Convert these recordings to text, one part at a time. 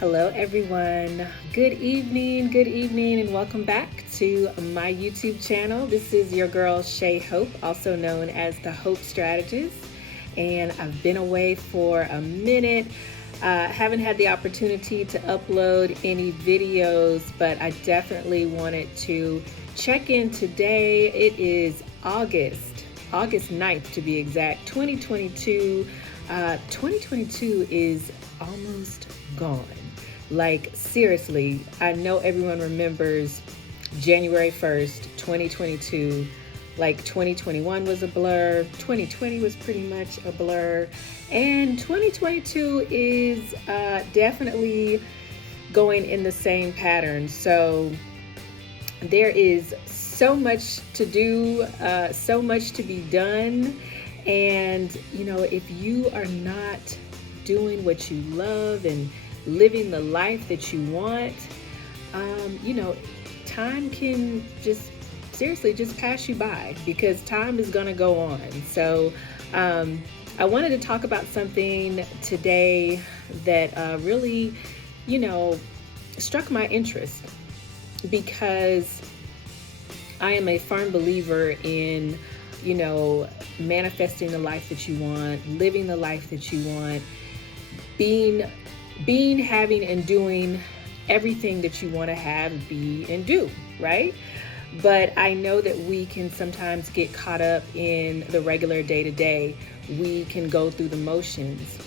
Hello, everyone. Good evening, and welcome back to my YouTube channel. This is your girl, Shay Hope, also known as the Hope Strategist. And I've been away for a minute. Haven't had the opportunity to upload any videos, but I definitely wanted to check in today. It is August 9th to be exact, 2022. 2022 is almost gone. Like, seriously, I know everyone remembers January 1st, 2022. Like, 2021 was a blur, 2020 was pretty much a blur, and 2022 is definitely going in the same pattern. So there is so much to do, so much to be done. And, if you are not doing what you love and living the life that you want, time can just pass you by because time is going to go on. So I wanted to talk about something today that really, struck my interest because I am a firm believer in, manifesting the life that you want, living the life that you want, having, and doing everything that you want to have, be, and do, right? But I know that we can sometimes get caught up in the regular day-to-day. We can go through the motions.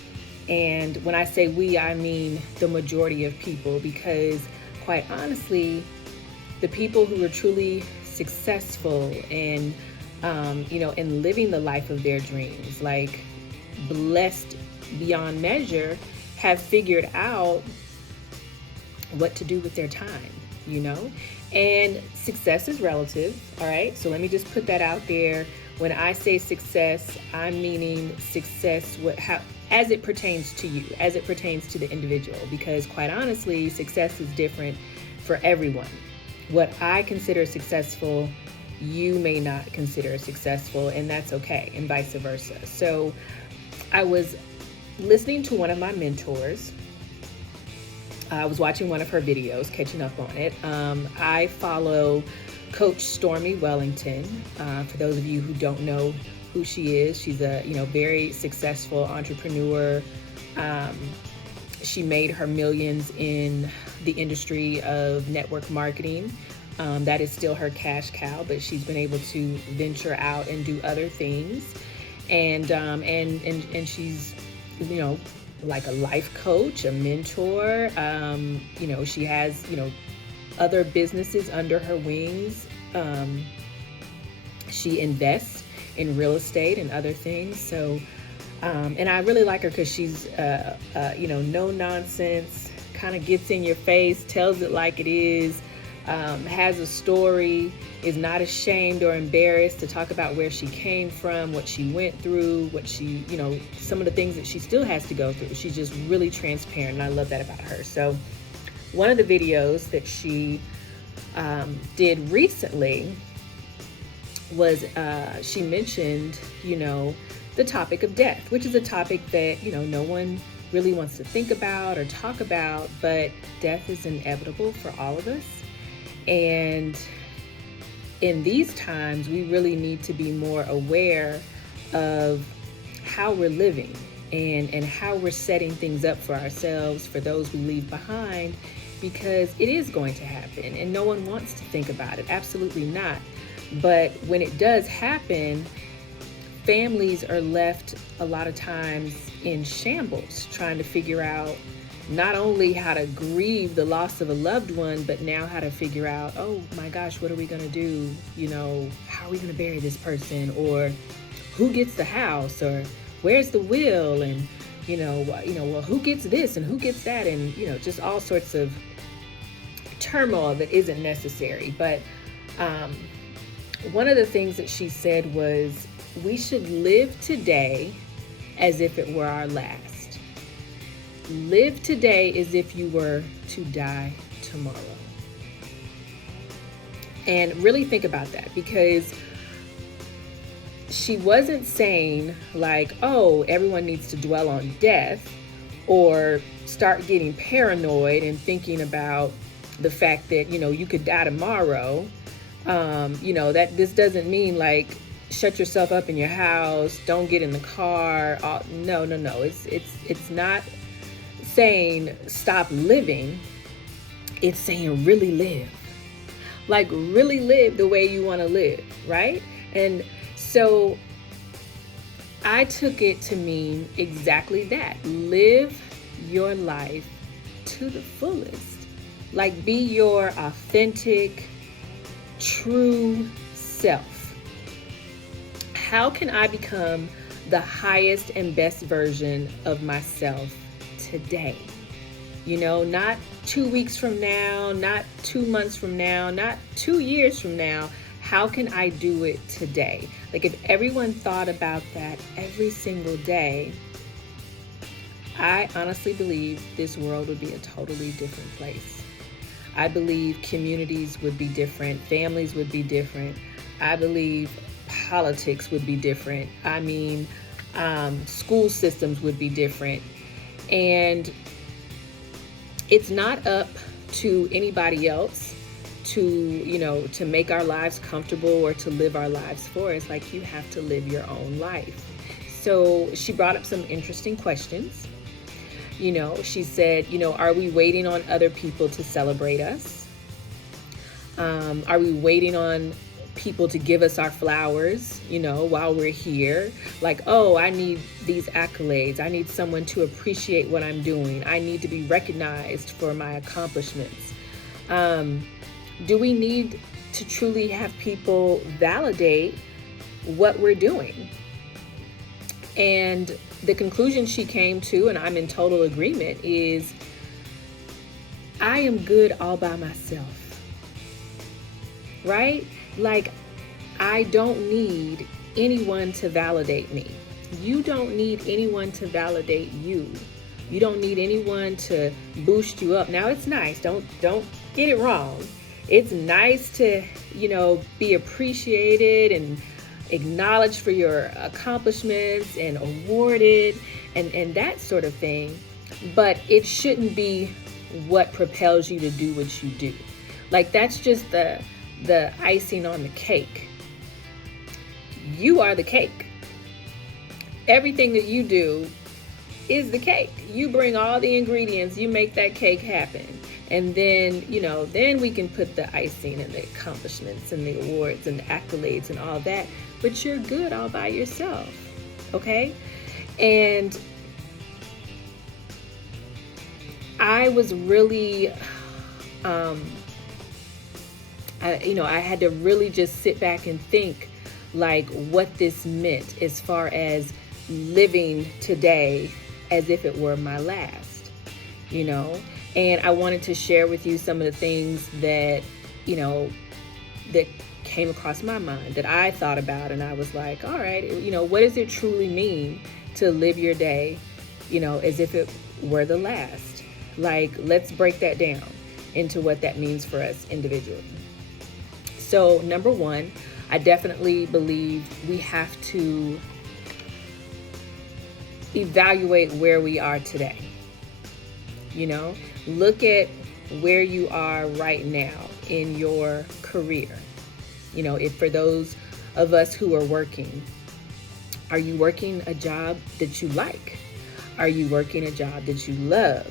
And when I say we, I mean the majority of people, because quite honestly, the people who are truly successful and, in living the life of their dreams, like blessed beyond measure, have figured out what to do with their time, and success is relative. All right. So let me just put that out there. When I say success, I'm meaning success, as it pertains to you, as it pertains to the individual, because quite honestly, success is different for everyone. What I consider successful, you may not consider successful, and that's okay, and vice versa. So I was listening to one of my mentors. I was watching one of her videos, catching up on it. I follow Coach Stormy Wellington. For those of you who don't know who she is, she's a very successful entrepreneur. She made her millions in the industry of network marketing. That is still her cash cow, but she's been able to venture out and do other things. And she's like a life coach, a mentor. She has other businesses under her wings. She invests in real estate and other things. So and I really like her because she's no nonsense, kind of gets in your face, tells it like it is, has a story, is not ashamed or embarrassed to talk about where she came from, what she went through, what she, some of the things that she still has to go through. She's just really transparent, and I love that about her. So one of the videos that she did recently was she mentioned, the topic of death, which is a topic that, no one really wants to think about or talk about, but death is inevitable for all of us. And in these times, we really need to be more aware of how we're living and how we're setting things up for ourselves, for those we leave behind, because it is going to happen and no one wants to think about it. Absolutely not. But when it does happen, families are left a lot of times in shambles, trying to figure out not only how to grieve the loss of a loved one, but now how to figure out, oh my gosh, what are we going to do? How are we going to bury this person? Or who gets the house? Or where's the will? And, well, who gets this and who gets that? And, just all sorts of turmoil that isn't necessary. But one of the things that she said was, we should live today as if it were our last. Live today as if you were to die tomorrow. And really think about that, because she wasn't saying like, oh, everyone needs to dwell on death, or start getting paranoid and thinking about the fact that, you could die tomorrow. That this doesn't mean like shut yourself up in your house, don't get in the car. No, no, no. It's not saying stop living. It's saying really live. Like really live the way you want to live, right? And so I took it to mean exactly that. Live your life to the fullest. Like be your authentic, true self. How can I become the highest and best version of myself today? Not 2 weeks from now, not 2 months from now, not 2 years from now. How can I do it today? Like if everyone thought about that every single day, I honestly believe this world would be a totally different place. I believe communities would be different, families would be different. I believe politics would be different. I mean, school systems would be different. And it's not up to anybody else to make our lives comfortable or to live our lives for us. Like you have to live your own life. So she brought up some interesting questions. She said, are we waiting on other people to celebrate us? Are we waiting on people to give us our flowers, while we're here? Like, oh, I need these accolades. I need someone to appreciate what I'm doing. I need to be recognized for my accomplishments. Do we need to truly have people validate what we're doing? And the conclusion she came to, and I'm in total agreement, is I am good all by myself, right? Like, I don't need anyone to validate me. You don't need anyone to validate you. You don't need anyone to boost you up. Now, it's nice. Don't get it wrong. It's nice to, be appreciated and acknowledged for your accomplishments and awarded and that sort of thing. But it shouldn't be what propels you to do what you do. Like, that's just the icing on the cake. You are the cake. Everything that you do is the cake. You bring all the ingredients, you make that cake happen. And then, then we can put the icing and the accomplishments and the awards and the accolades and all that. But you're good all by yourself. Okay? And I was really, I had to really just sit back and think like what this meant as far as living today as if it were my last, and I wanted to share with you some of the things that, that came across my mind that I thought about. And I was like, all right, what does it truly mean to live your day, as if it were the last? Like, let's break that down into what that means for us individually. So number one, I definitely believe we have to evaluate where we are today. Look at where you are right now in your career. If for those of us who are working, are you working a job that you like? Are you working a job that you love?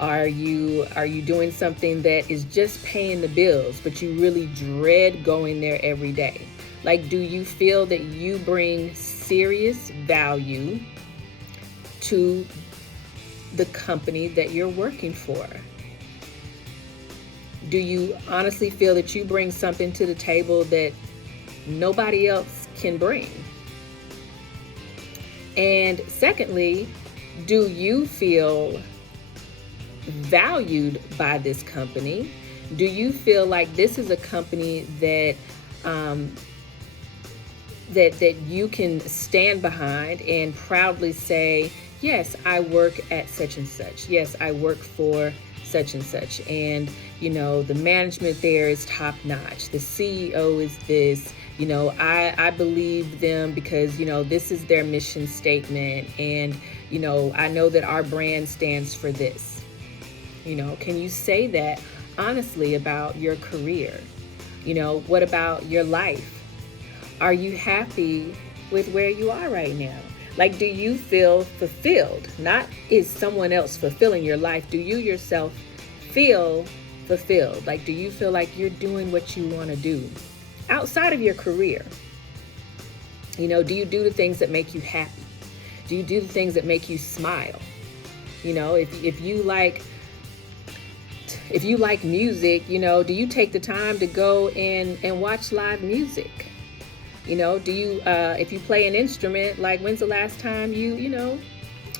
Are you doing something that is just paying the bills, but you really dread going there every day? Like, do you feel that you bring serious value to the company that you're working for? Do you honestly feel that you bring something to the table that nobody else can bring? And secondly, do you feel valued by this company? Do you feel like this is a company that that you can stand behind and proudly say, yes, I work at such and such. Yes, I work for such and such. And, the management there is top notch. The CEO is this. I believe them because, this is their mission statement. And, I know that our brand stands for this. Can you say that honestly about your career? What about your life? Are you happy with where you are right now? Like, do you feel fulfilled? Not is someone else fulfilling your life. Do you yourself feel fulfilled? Like, do you feel like you're doing what you want to do outside of your career? Do you do the things that make you happy? Do you do the things that make you smile? If you like music, do you take the time to go and watch live music? Do you, if you play an instrument, like when's the last time you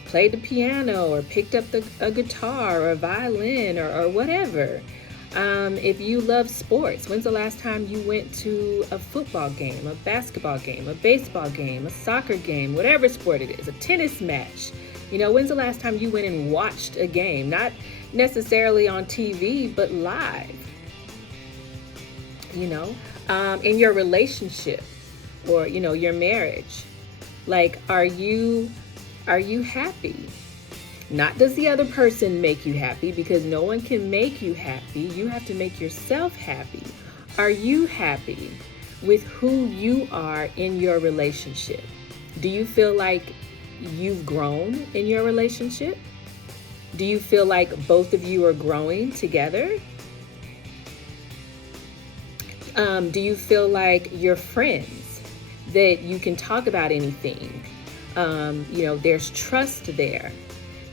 played the piano or picked up a guitar or a violin or whatever? If you love sports, when's the last time you went to a football game, a basketball game, a baseball game, a soccer game, whatever sport it is, a tennis match? When's the last time you went and watched a game? Not necessarily on TV, but live. In your relationship or, your marriage, like, are you happy? Not does the other person make you happy, because no one can make you happy. You have to make yourself happy. Are you happy with who you are in your relationship? Do you feel like you've grown in your relationship? Do you feel like both of you are growing together? Do you feel like you're friends, that you can talk about anything? There's trust there.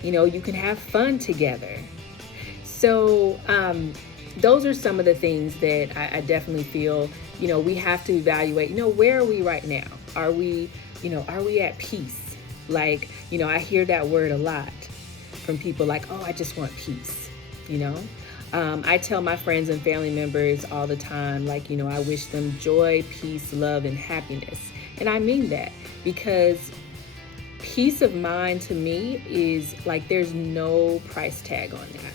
You can have fun together. So those are some of the things that I definitely feel, we have to evaluate, where are we right now? Are we at peace? Like, I hear that word a lot from people, like, oh, I just want peace. I tell my friends and family members all the time, like, I wish them joy, peace, love, and happiness. And I mean that, because peace of mind to me is like, there's no price tag on that.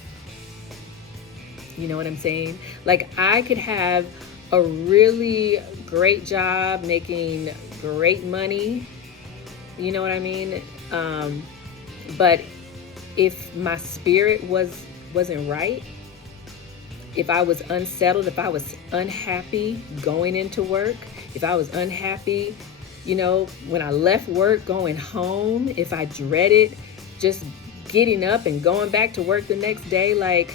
You know what I'm saying? Like, I could have a really great job making great money. You know what I mean? But if my spirit wasn't right, if I was unsettled, if I was unhappy going into work, if I was unhappy, when I left work going home, if I dreaded just getting up and going back to work the next day, like,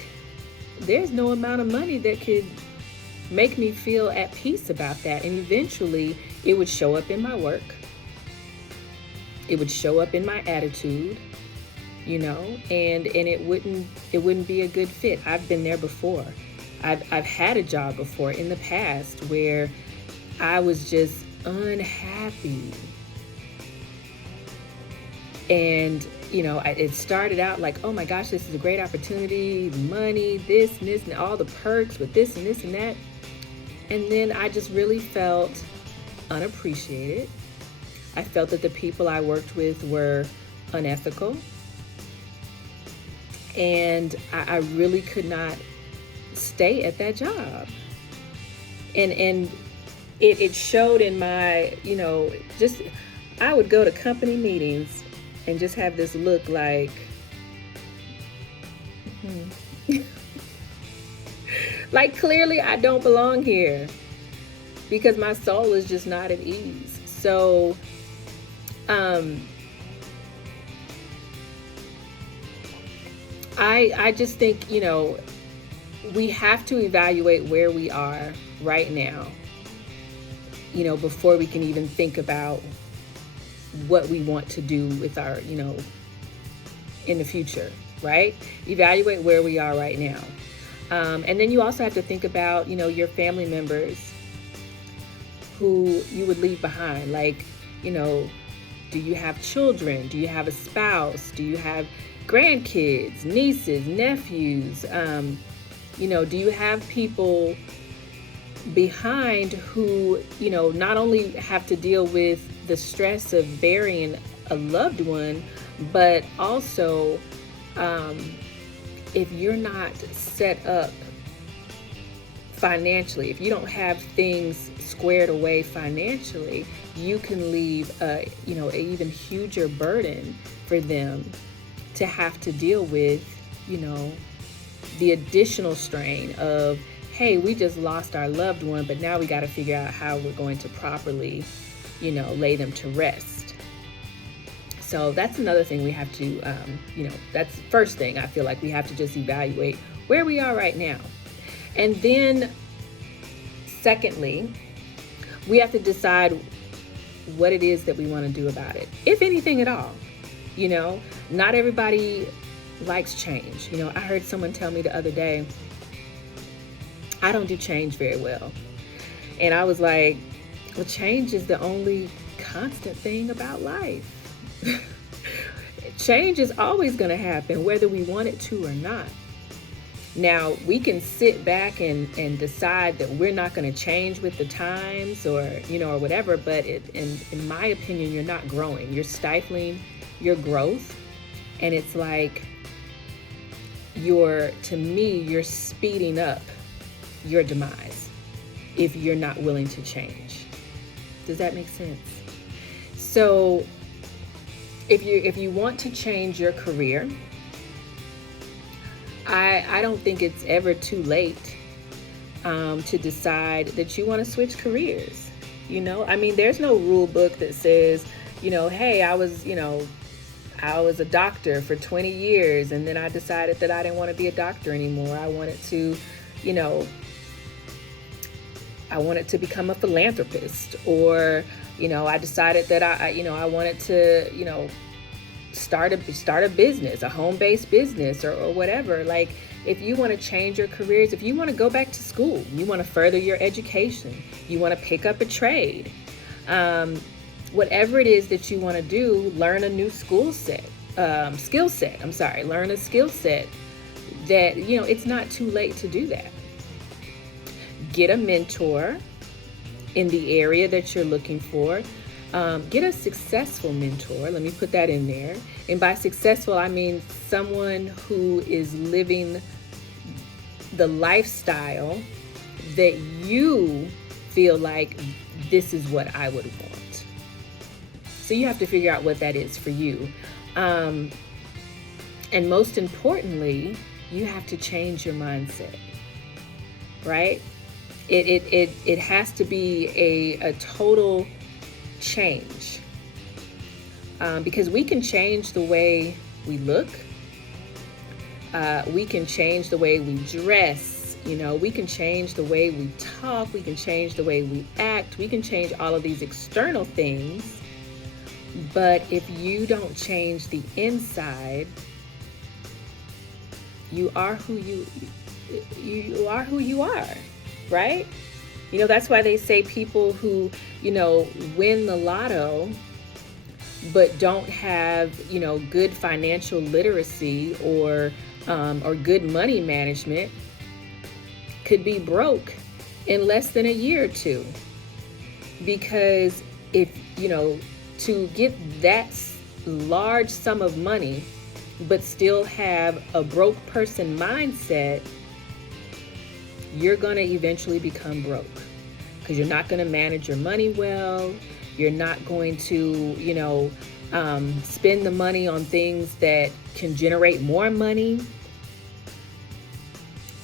there's no amount of money that could make me feel at peace about that. And eventually it would show up in my work. It would show up in my attitude, and it wouldn't be a good fit. I've been there before. I've had a job before in the past where I was just unhappy. And, it started out like, oh my gosh, this is a great opportunity, money, this and this, and all the perks with this and this and that. And then I just really felt unappreciated. I felt that the people I worked with were unethical. And I really could not stay at that job. And it showed in my, just, I would go to company meetings and just have this look like, like, clearly I don't belong here, because my soul is just not at ease. So, I just think, we have to evaluate where we are right now, before we can even think about what we want to do with our, in the future, right? Evaluate where we are right now. And then you also have to think about, your family members who you would leave behind. Like, do you have children? Do you have a spouse? Do you have grandkids, nieces, nephews? Do you have people behind who, not only have to deal with the stress of burying a loved one, but also if you're not set up financially, if you don't have things squared away financially, you can leave an even huger burden for them to have to deal with, the additional strain of, hey, we just lost our loved one, but now we got to figure out how we're going to properly, lay them to rest. So that's another thing we have to, that's the first thing I feel like we have to just evaluate where we are right now. And then secondly, we have to decide what it is that we want to do about it, if anything at all. Not everybody likes change. I heard someone tell me the other day, I don't do change very well. And I was like, well, change is the only constant thing about life. Change is always going to happen, whether we want it to or not. Now, we can sit back and decide that we're not going to change with the times or whatever, but in my opinion, you're not growing. You're stifling your growth. And it's like you're speeding up your demise if you're not willing to change. Does that make sense? So if you want to change your career, I don't think it's ever too late to decide that you want to switch careers. There's no rule book that says, hey, I was a doctor for 20 years and then I decided that I didn't want to be a doctor anymore. I wanted to become a philanthropist, or I decided that I wanted to start a business, a home-based business, or whatever. Like, if you want to change your careers, if you want to go back to school, you want to further your education, you want to pick up a trade, whatever it is that you want to do, learn a new skill set. Learn a skill set that, it's not too late to do that. Get a mentor in the area that you're looking for. Get a successful mentor. Let me put that in there. And by successful, I mean someone who is living the lifestyle that you feel like, this is what I would want. So you have to figure out what that is for you. And most importantly, you have to change your mindset, right? It has to be a total change, because we can change the way we look. We can change the way we dress. We can change the way we talk. We can change the way we act. We can change all of these external things. But if you don't change the inside, you are who you are, right? That's why they say people who, win the lotto, but don't have, good financial literacy or good money management could be broke in less than a year or two. Because if, to get that large sum of money, but still have a broke person mindset, you're going to eventually become broke, because you're not going to manage your money well. You're not going to, spend the money on things that can generate more money.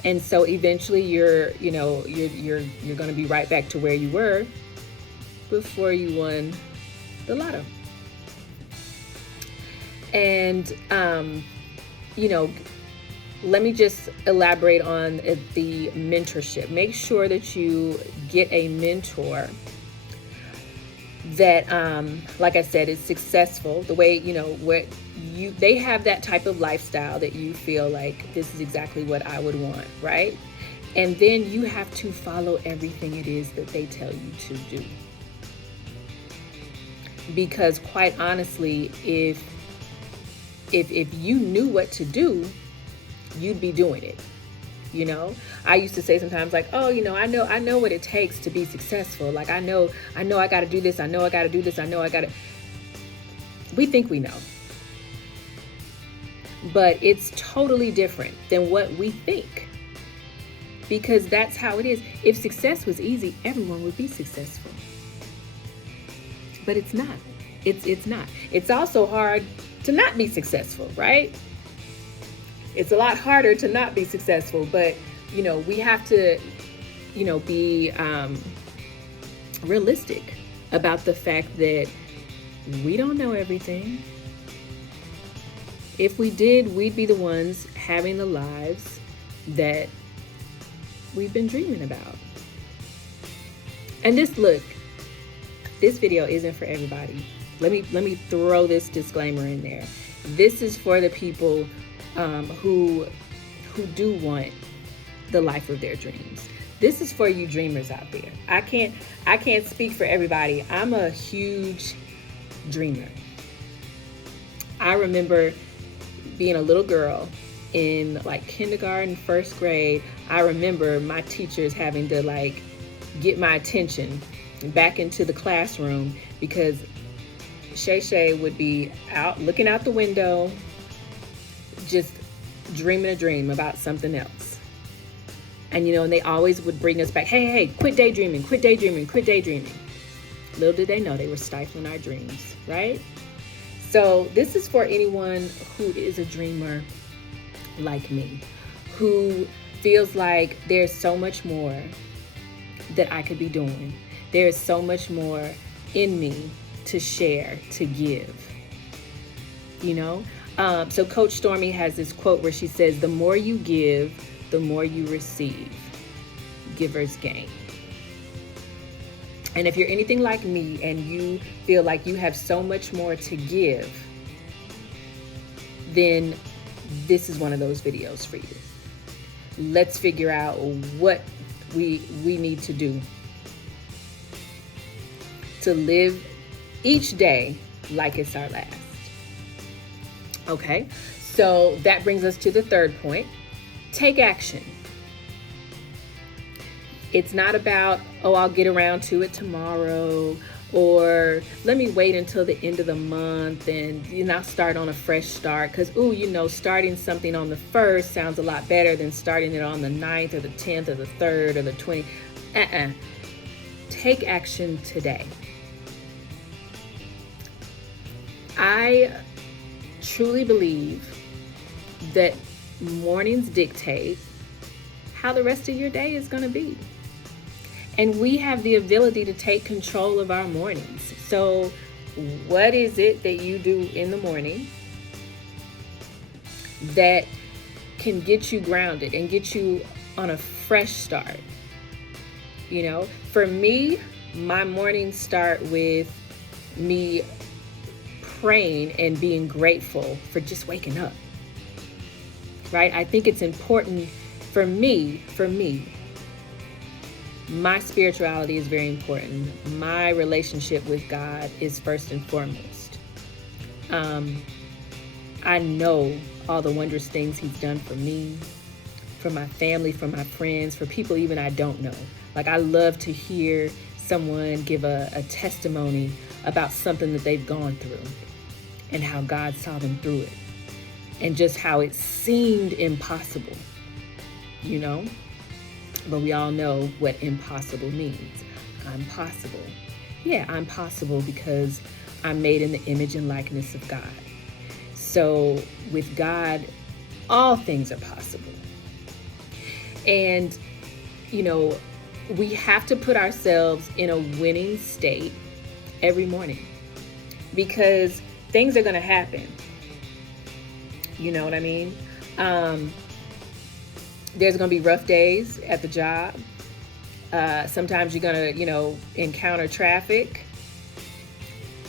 And so eventually you're going to be right back to where you were before you won the lotto. And, let me just elaborate on the mentorship. Make sure that you get a mentor that, like I said, is successful. The way, they have that type of lifestyle that you feel like, this is exactly what I would want, right? And then you have to follow everything it is that they tell you to do. Because quite honestly, if you knew what to do, you'd be doing it. I used to say sometimes, like, oh, I know what it takes to be successful. Like, I know I got to do this. I know I got to do this. I know I got to. We think we know. But it's totally different than what we think. because that's how it is. If success was easy, everyone would be successful. But it's not. It's not. It's also hard to not be successful, right? It's a lot harder to not be successful, but we have to, be realistic about the fact that we don't know everything. If we did, we'd be the ones having the lives that we've been dreaming about. And this video isn't for everybody. Let me throw this disclaimer in there. This is for the people who do want the life of their dreams. This is for you dreamers out there. I can't speak for everybody. I'm a huge dreamer. I remember being a little girl in like kindergarten, first grade. I remember my teachers having to like get my attention back into the classroom because Shay would be out looking out the window, just dreaming a dream about something else. And and they always would bring us back, hey, quit daydreaming, quit daydreaming, quit daydreaming. Little did they know they were stifling our dreams, right? So this is for anyone who is a dreamer like me, who feels like there's so much more that I could be doing. There's so much more in me to share, to give, So Coach Stormy has this quote where she says, the more you give, the more you receive. Givers gain. And if you're anything like me and you feel like you have so much more to give, then this is one of those videos for you. Let's figure out what we need to do to live each day like it's our last. Okay, so that brings us to the third point. Take action. It's not about, I'll get around to it tomorrow, or let me wait until the end of the month and I'll start on a fresh start. Because, starting something on the 1st sounds a lot better than starting it on the 9th or the 10th or the 3rd or the 20th. Take action today. I truly believe that mornings dictate how the rest of your day is going to be. And we have the ability to take control of our mornings. So what is it that you do in the morning that can get you grounded and get you on a fresh start? For me, my mornings start with me praying and being grateful for just waking up. Right? I think it's important for me, my spirituality is very important. My relationship with God is first and foremost. I know all the wondrous things He's done for me, for my family, for my friends, for people even I don't know. Like, I love to hear someone give a testimony about something that they've gone through and how God saw them through it and just how it seemed impossible, But we all know what impossible means. I'm possible. Yeah, I'm possible because I'm made in the image and likeness of God. So with God, all things are possible. And, we have to put ourselves in a winning state every morning because things are going to happen. You know what I mean? There's going to be rough days at the job. Sometimes you're going to, encounter traffic.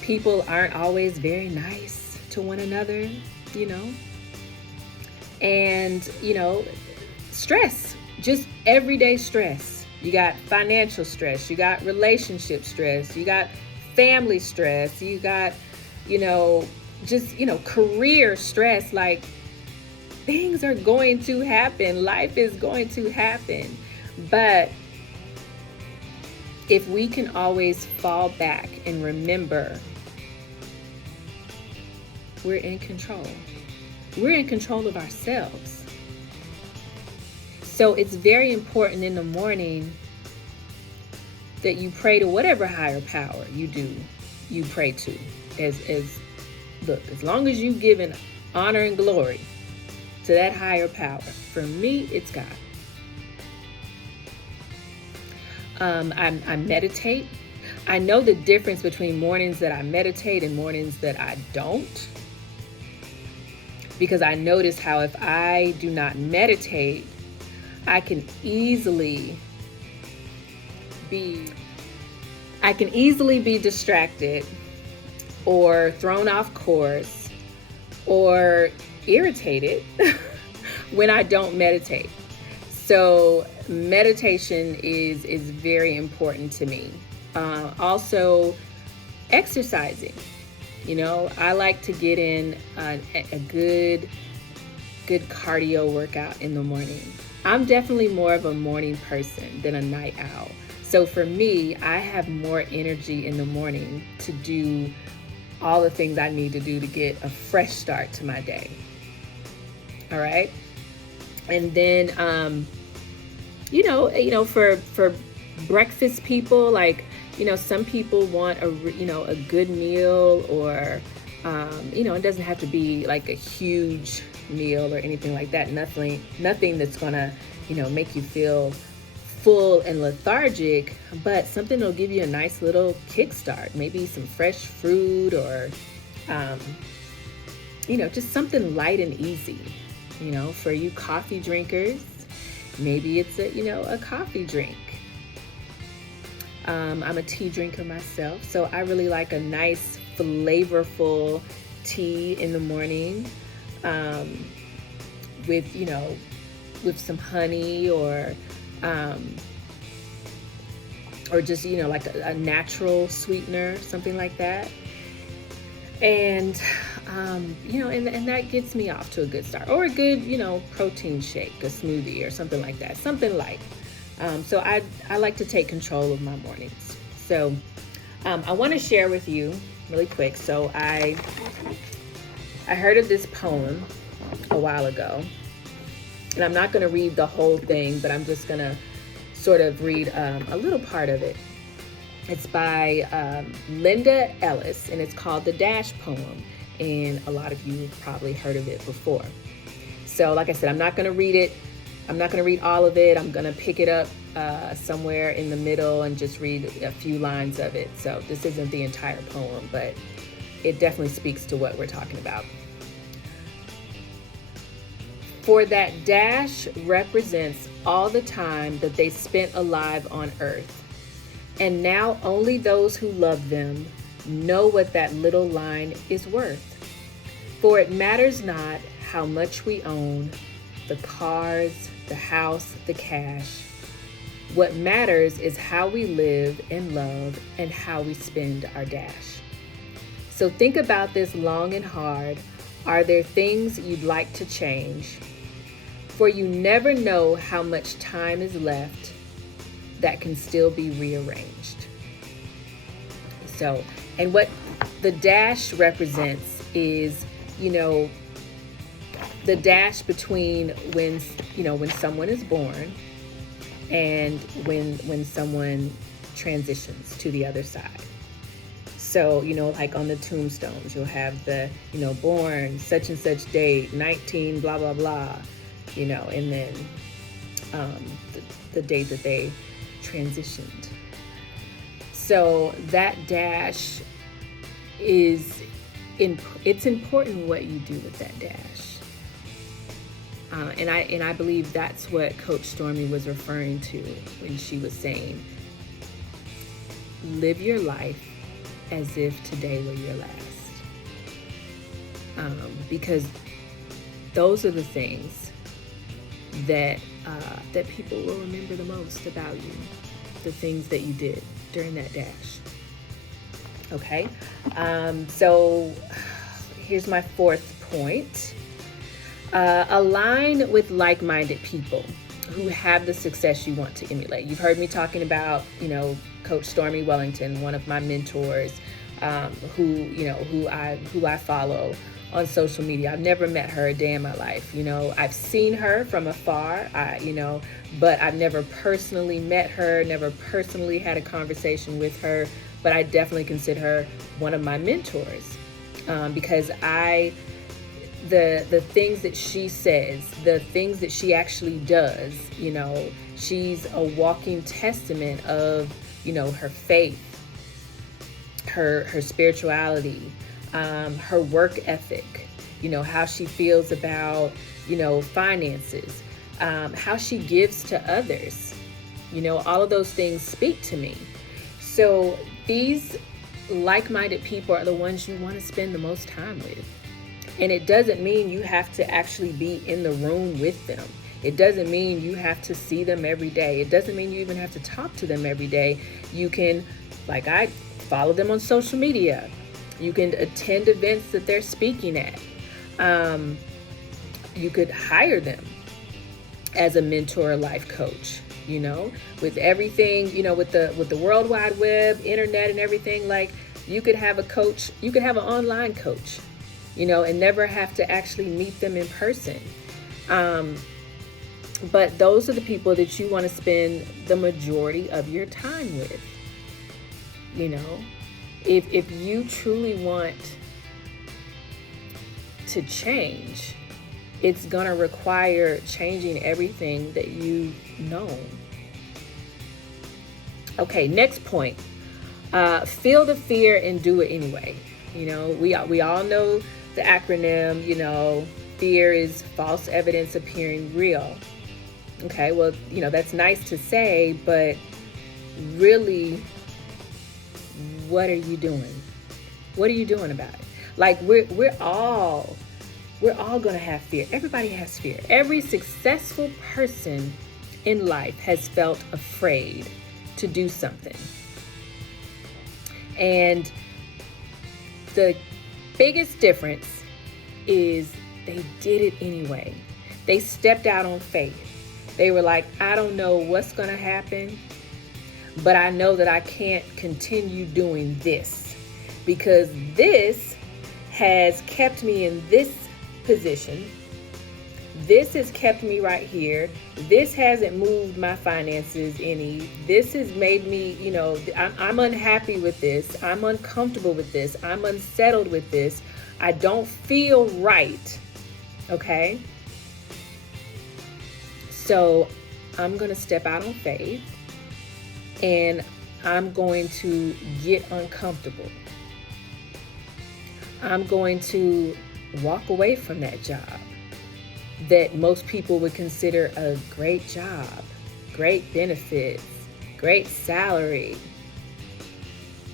People aren't always very nice to one another, And, stress, just everyday stress. You got financial stress. You got relationship stress. You got family stress. You got, career stress. Like, things are going to happen. Life is going to happen. But if we can always fall back and remember, we're in control. We're in control of ourselves. So it's very important in the morning that you pray to whatever higher power you pray to. Look, as long as you giving honor and glory to that higher power, for me, it's God. I meditate. I know the difference between mornings that I meditate and mornings that I don't, because I notice how if I do not meditate, I can easily be distracted or thrown off course or irritated when I don't meditate. So meditation is very important to me. Also, exercising. I like to get in a good cardio workout in the morning. I'm definitely more of a morning person than a night owl. So for me, I have more energy in the morning to do all the things I need to do to get a fresh start to my day. All right. And then, for breakfast people, like, some people want a good meal, or, it doesn't have to be like a huge meal or anything like that. Nothing that's gonna, make you feel full and lethargic, but something that'll give you a nice little kickstart. Maybe some fresh fruit, or, just something light and easy. For you coffee drinkers, maybe it's a coffee drink. I'm a tea drinker myself, so I really like a nice flavorful tea in the morning, with some honey, or just like a natural sweetener, something like that. And and that gets me off to a good start, or a good protein shake, a smoothie, or something like that, something light. So I like to take control of my mornings. So I want to share with you really quick. So I heard of this poem a while ago, and I'm not going to read the whole thing, but I'm just going to sort of read a little part of it. It's by Linda Ellis, and it's called The Dash Poem, and a lot of you have probably heard of it before. So like I said, I'm not going to read it. I'm not going to read all of it. I'm going to pick it up somewhere in the middle and just read a few lines of it. So this isn't the entire poem, but it definitely speaks to what we're talking about. For that dash represents all the time that they spent alive on earth. And now only those who love them know what that little line is worth. For it matters not how much we own, the cars, the house, the cash. What matters is how we live and love, and how we spend our dash. So think about this long and hard. Are there things you'd like to change? For you never know how much time is left that can still be rearranged. So, and what the dash represents is, the dash between when someone is born and when someone transitions to the other side. So, like on the tombstones, you'll have the, born such and such date, 19, blah, blah, blah, and then the date that they transitioned. So that dash it's important what you do with that dash. And I believe that's what Coach Stormy was referring to when she was saying, live your life as if today were your last. Because those are the things that people will remember the most about you, the things that you did during that dash. Okay, so here's my fourth point. Align with like-minded people who have the success you want to emulate. You've heard me talking about, Coach Stormy Wellington, one of my mentors, who I follow on social media. I've never met her a day in my life. I've seen her from afar, but I've never personally met her, never personally had a conversation with her, but I definitely consider her one of my mentors, because the things that she says, the things that she actually does, she's a walking testament of, her faith, her spirituality, her work ethic, how she feels about, finances, how she gives to others. All of those things speak to me. So these like-minded people are the ones you want to spend the most time with. And it doesn't mean you have to actually be in the room with them. It doesn't mean you have to see them every day. It doesn't mean you even have to talk to them every day. You can, like I follow them on social media. You can attend events that they're speaking at. You could hire them as a mentor or life coach, with everything, with the World Wide Web, internet and everything. Like, you could have a coach, you could have an online coach, and never have to actually meet them in person. But those are the people that you want to spend the majority of your time with. If you truly want to change, it's going to require changing everything that you know. Okay, next point. Feel the fear and do it anyway. We all know the acronym, fear is false evidence appearing real. Okay, well, that's nice to say, but really, what are you doing? What are you doing about it? Like, we're all gonna have fear. Everybody has fear. Every successful person in life has felt afraid to do something. And the biggest difference is they did it anyway. They stepped out on faith. They were like, I don't know what's going to happen, but I know that I can't continue doing this because this has kept me in this position. This has kept me right here. This hasn't moved my finances any. This has made me, I'm unhappy with this. I'm uncomfortable with this. I'm unsettled with this. I don't feel right. Okay? So I'm going to step out on faith and I'm going to get uncomfortable. I'm going to walk away from that job that most people would consider a great job, great benefits, great salary.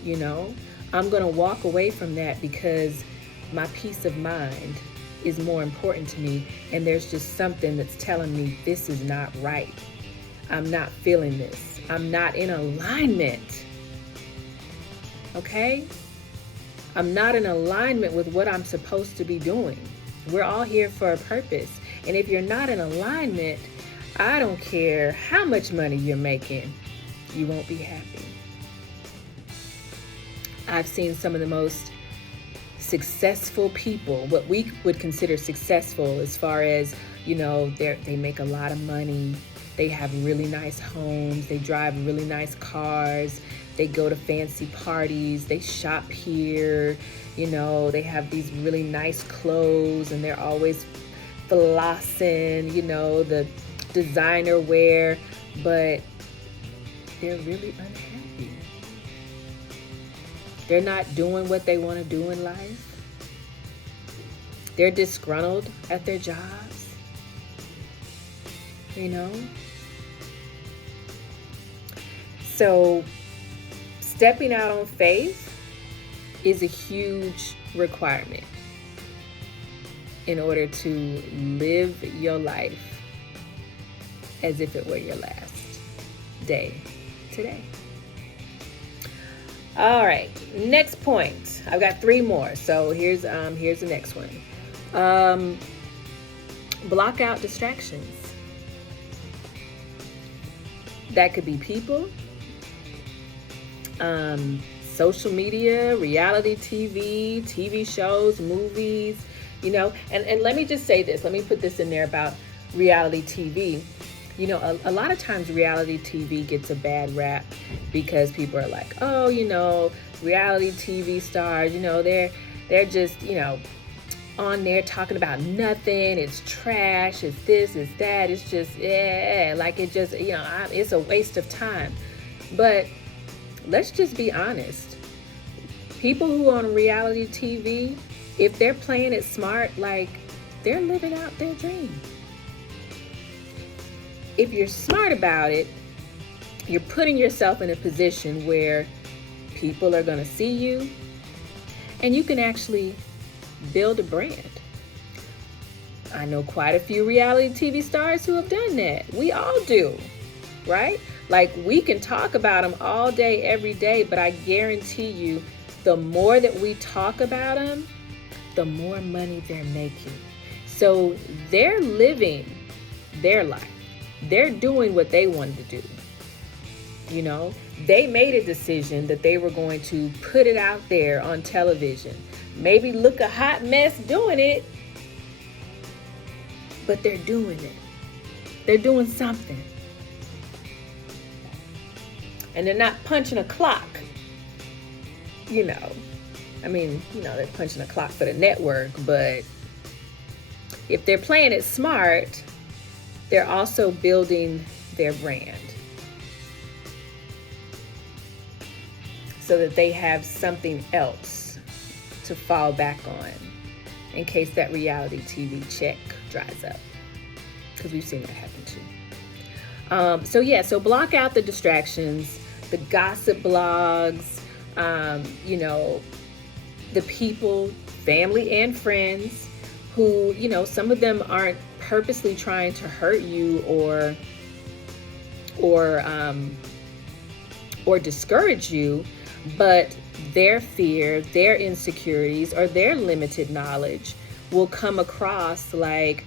I'm going to walk away from that because my peace of mind is more important to me, and there's just something that's telling me this is not right. I'm not feeling this. I'm not in alignment. Okay? I'm not in alignment with what I'm supposed to be doing. We're all here for a purpose. And if you're not in alignment, I don't care how much money you're making, you won't be happy. I've seen some of the most successful people, what we would consider successful as far as, they make a lot of money, they have really nice homes, they drive really nice cars, they go to fancy parties, they shop here, they have these really nice clothes and they're always flossing, the designer wear, but they're really unhappy. They're not doing what they want to do in life. They're disgruntled at their jobs. So stepping out on faith is a huge requirement in order to live your life as if it were your last day today. All right, next point. I've got 3 more. So here's the next one. Block out distractions. That could be people, social media, reality TV, TV shows, movies, and let me just say this, let me put this in there about reality TV. A lot of times reality TV gets a bad rap because people are like, oh, reality TV stars, they're just, on there talking about nothing. It's trash. It's this, it's that. It's just, like it just, it's a waste of time. But let's just be honest. People who are on reality TV, if they're playing it smart, like they're living out their dream. If you're smart about it, you're putting yourself in a position where people are going to see you and you can actually build a brand. I know quite a few reality TV stars who have done that. We all do, right? Like we can talk about them all day, every day, but I guarantee you, the more that we talk about them, the more money they're making. So they're living their life. They're doing what they wanted to do. They made a decision that they were going to put it out there on television. Maybe look a hot mess doing it, but they're doing it. They're doing something. And they're not punching a clock. They're punching a clock for the network, but if they're playing it smart, they're also building their brand so that they have something else to fall back on in case that reality TV check dries up, because we've seen that happen too. So block out the distractions, the gossip blogs, the people, family and friends who, some of them aren't purposely trying to hurt you or discourage you, but their fear, their insecurities, or their limited knowledge will come across like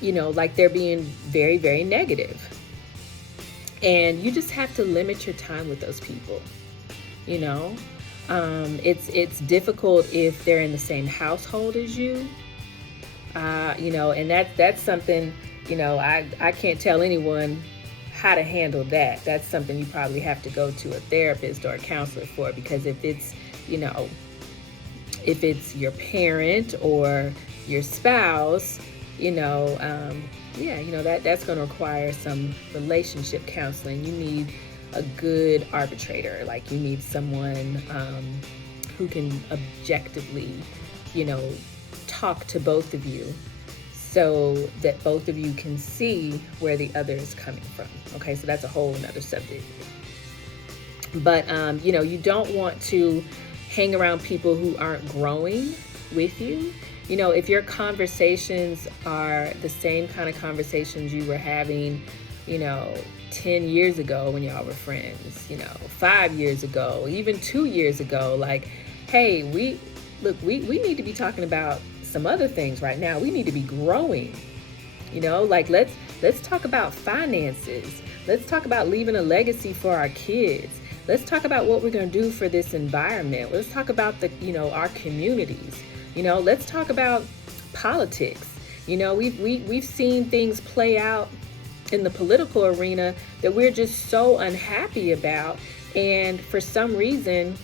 they're being very, very negative. And you just have to limit your time with those people. It's difficult if they're in the same household as you. And that's something, I can't tell anyone how to handle that. That's something you probably have to go to a therapist or a counselor for, because if it's your parent or your spouse, that's going to require some relationship counseling. You need a good arbitrator. Like you need someone who can objectively, talk to both of you so that both of you can see where the other is coming from. Okay, so that's a whole nother subject. But, you don't want to hang around people who aren't growing with you. If your conversations are the same kind of conversations you were having, 10 years ago when y'all were friends, 5 years ago, even 2 years ago, like, hey, we need to be talking about some other things right now. We need to be growing, let's talk about finances. Let's talk about leaving a legacy for our kids. Let's talk about what we're going to do for this environment. Let's talk about our communities. Let's talk about politics. We've seen things play out in the political arena that we're just so unhappy about. And for some reason,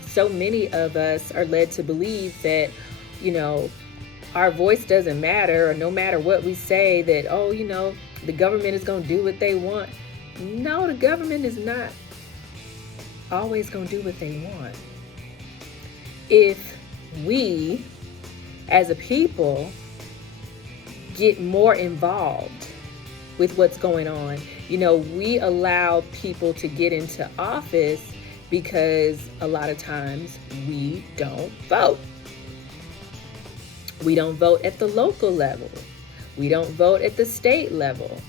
so many of us are led to believe that, our voice doesn't matter, or no matter what we say, that, the government is going to do what they want. No, the government is not always going to do what they want. If we, as a people, get more involved with what's going on, we allow people to get into office because a lot of times we don't vote. We don't vote at the local level. We don't vote at the state level.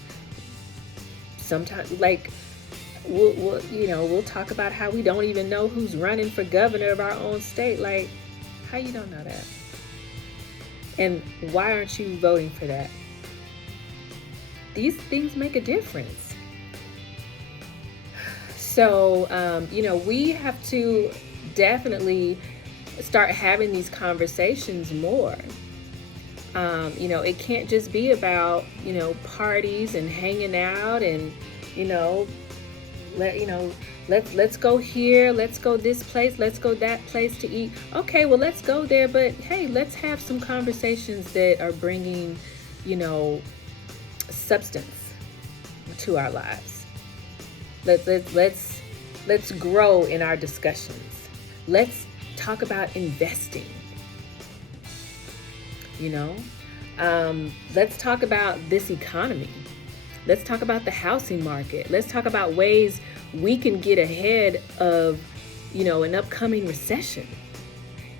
Sometimes, we'll talk about how we don't even know who's running for governor of our own state. Like, how you don't know that? And why aren't you voting for that? These things make a difference. So, we have to definitely start having these conversations more. It can't just be about, parties and hanging out and, you know, let, you know, let's go here, let's go this place, let's go that place to eat. Okay, well, let's go there, but hey, let's have some conversations that are bringing, substance to our lives. Let's grow in our discussions. Let's talk about investing. Let's talk about this economy. Let's talk about the housing market. Let's talk about ways we can get ahead of, an upcoming recession.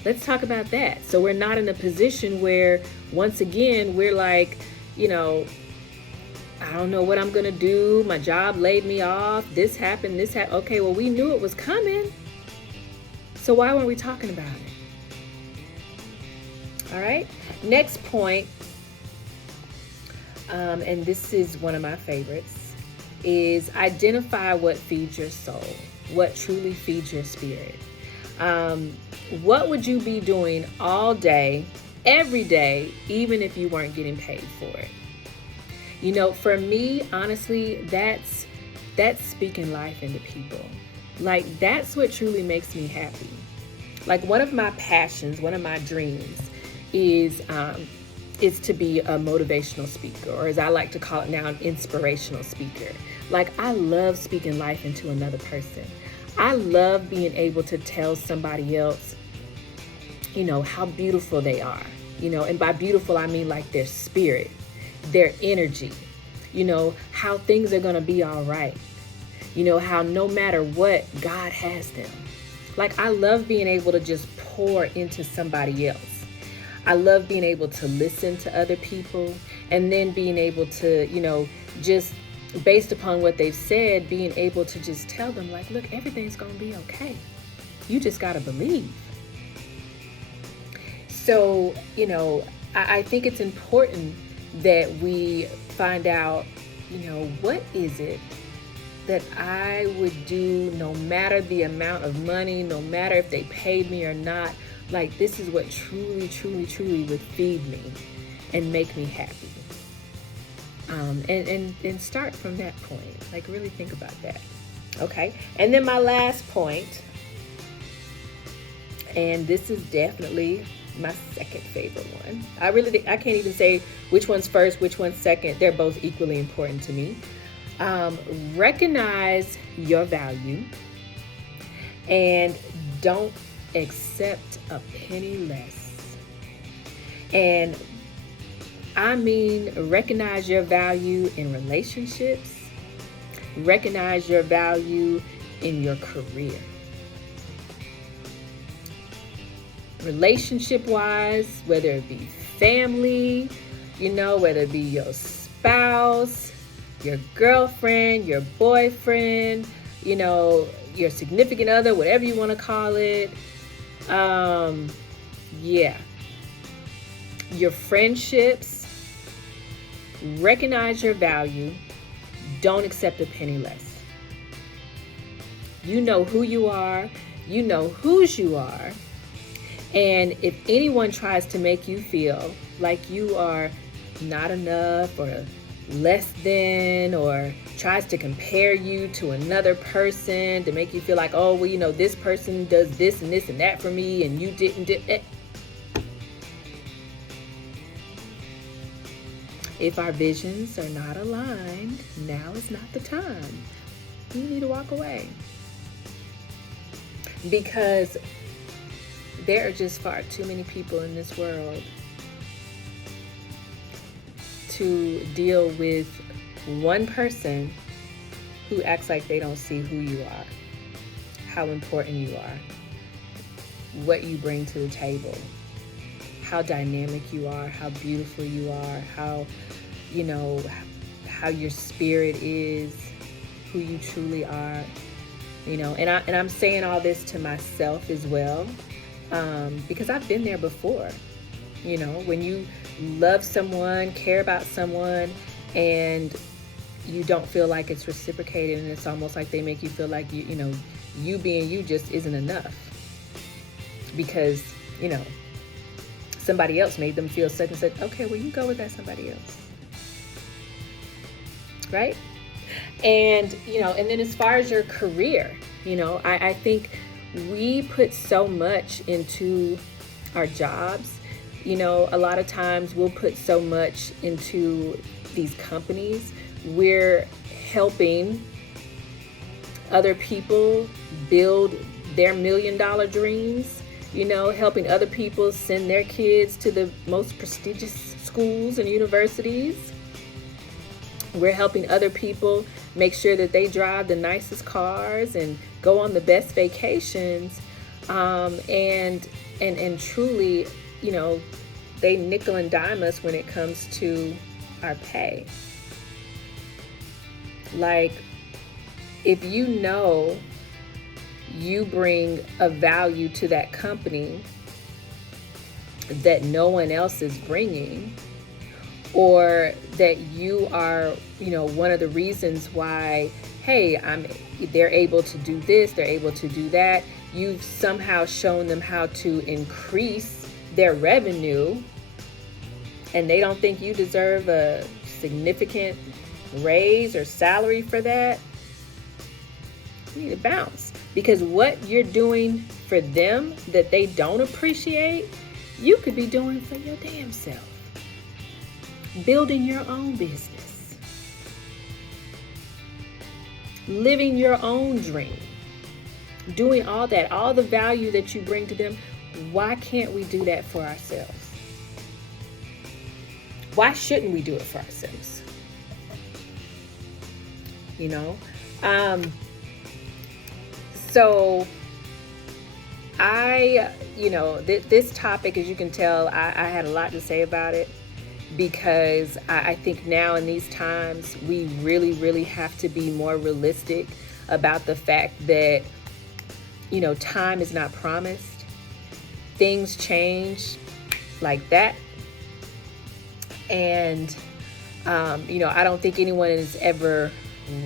Let's talk about that. So we're not in a position where, once again, we're like, I don't know what I'm going to do. My job laid me off. This happened. Okay, well, we knew it was coming. So why weren't we talking about it? All right. Next point, and this is one of my favorites, is identify what feeds your soul, what truly feeds your spirit. What would you be doing all day, every day, even if you weren't getting paid for it? For me, honestly, that's speaking life into people. Like, that's what truly makes me happy. Like, one of my passions, one of my dreams is to be a motivational speaker, or as I like to call it now, an inspirational speaker. Like, I love speaking life into another person. I love being able to tell somebody else, how beautiful they are, and by beautiful, I mean like their spirit, their energy, how things are going to be all right, how no matter what, God has them. Like, I love being able to just pour into somebody else. I love being able to listen to other people, and then being able to, just based upon what they've said, being able to just tell them, like, look, everything's going to be okay. You just got to believe. So, I think it's important that we find out, what is it that I would do no matter the amount of money, no matter if they paid me or not. Like, this is what truly, truly, truly would feed me and make me happy. And start from that point. Like, really think about that. Okay. And then my last point, and this is definitely my second favorite one. I can't even say which one's first, which one's second. They're both equally important to me. Recognize your value and don't accept a penny less. And I mean, recognize your value in relationships. Recognize your value in your career. Relationship-wise, whether it be family, whether it be your spouse, your girlfriend, your boyfriend, your significant other, whatever you want to call it. Your friendships, recognize your value. Don't accept a penny less. You know who you are. You know whose you are. And if anyone tries to make you feel like you are not enough or less than, or tries to compare you to another person to make you feel like, oh, well, this person does this and this and that for me and you didn't do it. If our visions are not aligned, now is not the time. You need to walk away. Because there are just far too many people in this world to deal with one person who acts like they don't see who you are, how important you are, what you bring to the table, how dynamic you are, how beautiful you are, how your spirit is, who you truly are, and I'm saying all this to myself as well, because I've been there before. When you love someone, care about someone, and you don't feel like it's reciprocated, and it's almost like they make you feel like you being you just isn't enough because somebody else made them feel such and such. Okay, well, you go with that somebody else, right? And and then as far as your career, I think we put so much into our jobs. A lot of times we'll put so much into these companies. We're helping other people build their $1 million dreams, helping other people send their kids to the most prestigious schools and universities. We're helping other people make sure that they drive the nicest cars and go on the best vacations. And truly, they nickel and dime us when it comes to our pay. Like, if you bring a value to that company that no one else is bringing, or that you are, one of the reasons why, hey, they're able to do this, they're able to do that. You've somehow shown them how to increase their revenue, and they don't think you deserve a significant raise or salary for that. You need to bounce, because what you're doing for them that they don't appreciate, you could be doing for your damn self. Building your own business, living your own dream, doing all that, all the value that you bring to them. Why can't we do that for ourselves? Why shouldn't we do it for ourselves? So this topic, as you can tell, I had a lot to say about it, because I think now in these times, we really, really have to be more realistic about the fact that, time is not promised. Things change like that. And, I don't think anyone is ever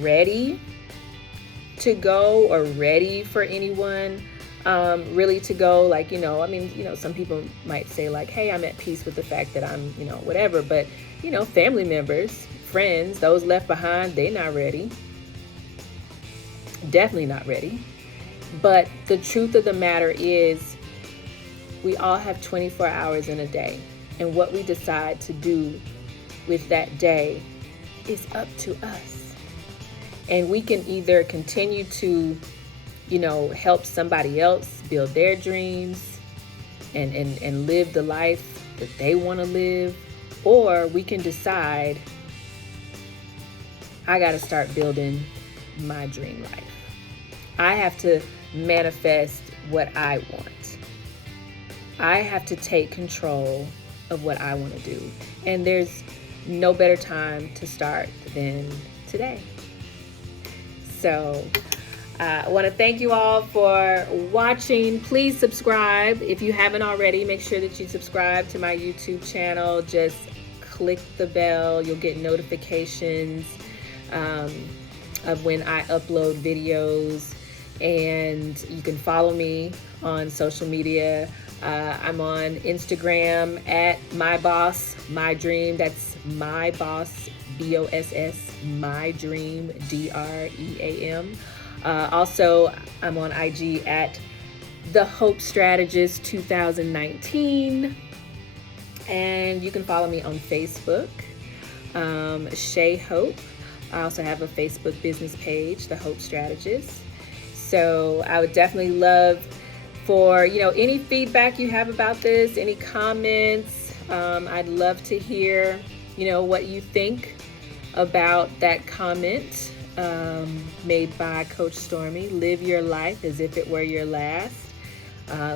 ready to go, or ready for anyone really to go. Like, some people might say like, hey, I'm at peace with the fact that I'm, whatever. But, family members, friends, those left behind, they're not ready. Definitely not ready. But the truth of the matter is, we all have 24 hours in a day. And what we decide to do with that day is up to us. And we can either continue to, help somebody else build their dreams and live the life that they want to live, or we can decide, I got to start building my dream life. I have to manifest what I want. I have to take control of what I want to do. And there's no better time to start than today. So I want to thank you all for watching. Please subscribe. If you haven't already, make sure that you subscribe to my YouTube channel. Just click the bell. You'll get notifications of when I upload videos. And you can follow me on social media. I'm on Instagram at My Boss, My Dream. That's My Boss, BOSS, My Dream, DREAM. Also, I'm on IG at The Hope Strategist 2019. And you can follow me on Facebook, Shay Hope. I also have a Facebook business page, The Hope Strategist. So I would definitely love for, any feedback you have about this, any comments. I'd love to hear, what you think about that comment made by Coach Stormy. Live your life as if it were your last.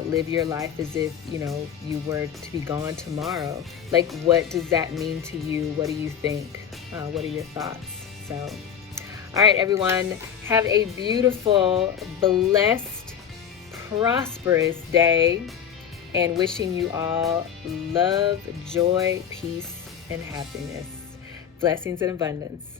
Live your life as if, you were to be gone tomorrow. Like, what does that mean to you? What do you think? What are your thoughts? So, all right, everyone, have a beautiful, blessed, prosperous day, and wishing you all love, joy, peace, and happiness. Blessings and abundance.